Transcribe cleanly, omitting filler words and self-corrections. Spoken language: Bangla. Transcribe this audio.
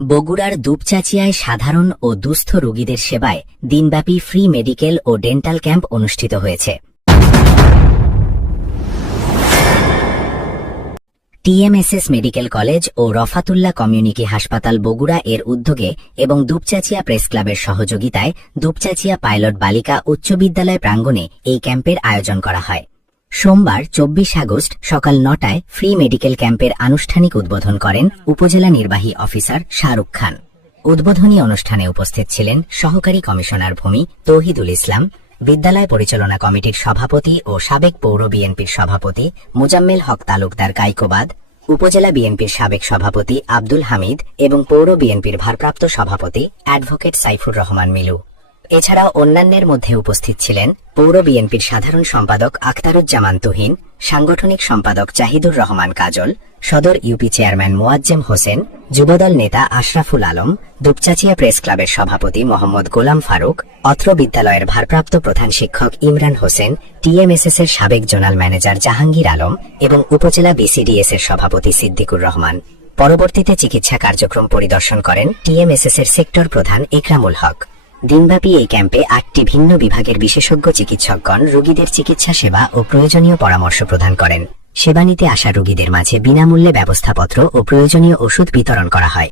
বগুড়ার দুপচাঁচিয়ায় সাধারণ ও দুস্থ রোগীদের সেবায় দিনব্যাপী ফ্রি মেডিকেল ও ডেন্টাল ক্যাম্প অনুষ্ঠিত হয়েছে। টিএমএসএস মেডিকেল কলেজ ও রফাতুল্লাহ কমিউনিটি হাসপাতাল বগুড়া এর উদ্যোগে এবং দুপচাঁচিয়া প্রেস ক্লাবের সহযোগিতায় দুপচাঁচিয়া পাইলট বালিকা উচ্চ বিদ্যালয় প্রাঙ্গণে এই ক্যাম্পের আয়োজন করা হয়। সোমবার ২৪ আগস্ট সকাল ৯টায় ফ্রি মেডিকেল ক্যাম্পের আনুষ্ঠানিক উদ্বোধন করেন উপজেলা নির্বাহী অফিসার শাহরুখ খান। উদ্বোধনী অনুষ্ঠানে উপস্থিত ছিলেন সহকারী কমিশনার ভূমি তৌহিদুল ইসলাম, বিদ্যালয় পরিচালনা কমিটির সভাপতি ও সাবেক পৌর বিএনপির সভাপতি মোজাম্মেল হক তালুকদার কাইকোবাদ, উপজেলা বিএনপির সাবেক সভাপতি আব্দুল হামিদ এবং পৌর বিএনপির ভারপ্রাপ্ত সভাপতি অ্যাডভোকেট সাইফুর রহমান মিলু। এছাড়াও অন্যান্যের মধ্যে উপস্থিত ছিলেন পৌর বিএনপির সাধারণ সম্পাদক আখতারুজ্জামান তুহিন, সাংগঠনিক সম্পাদক জাহিদুর রহমান কাজল, সদর ইউপি চেয়ারম্যান মোয়াজ্জেম হোসেন, যুবদল নেতা আশরাফুল আলম, দুপচাঁচিয়া প্রেস ক্লাবের সভাপতি মোহাম্মদ গোলাম ফারুক, অত্র বিদ্যালয়ের ভারপ্রাপ্ত প্রধান শিক্ষক ইমরান হোসেন, টিএমএসএস এর সাবেক জোনাল ম্যানেজার জাহাঙ্গীর আলম এবং উপজেলা বিসিডিএস এর সভাপতি সিদ্দিকুর রহমান। পরবর্তীতে চিকিৎসা কার্যক্রম পরিদর্শন করেন টিএমএসএস এর সেক্টর প্রধান একরামুল হক। দিনব্যাপী এই ক্যাম্পে ৮টি ভিন্ন বিভাগের বিশেষজ্ঞ চিকিৎসকগণ রোগীদের চিকিৎসা সেবা ও প্রয়োজনীয় পরামর্শ প্রদান করেন। সেবা নিতে আসা রোগীদের মাঝে বিনামূল্যে ব্যবস্থাপত্র ও প্রয়োজনীয় ওষুধ বিতরণ করা হয়।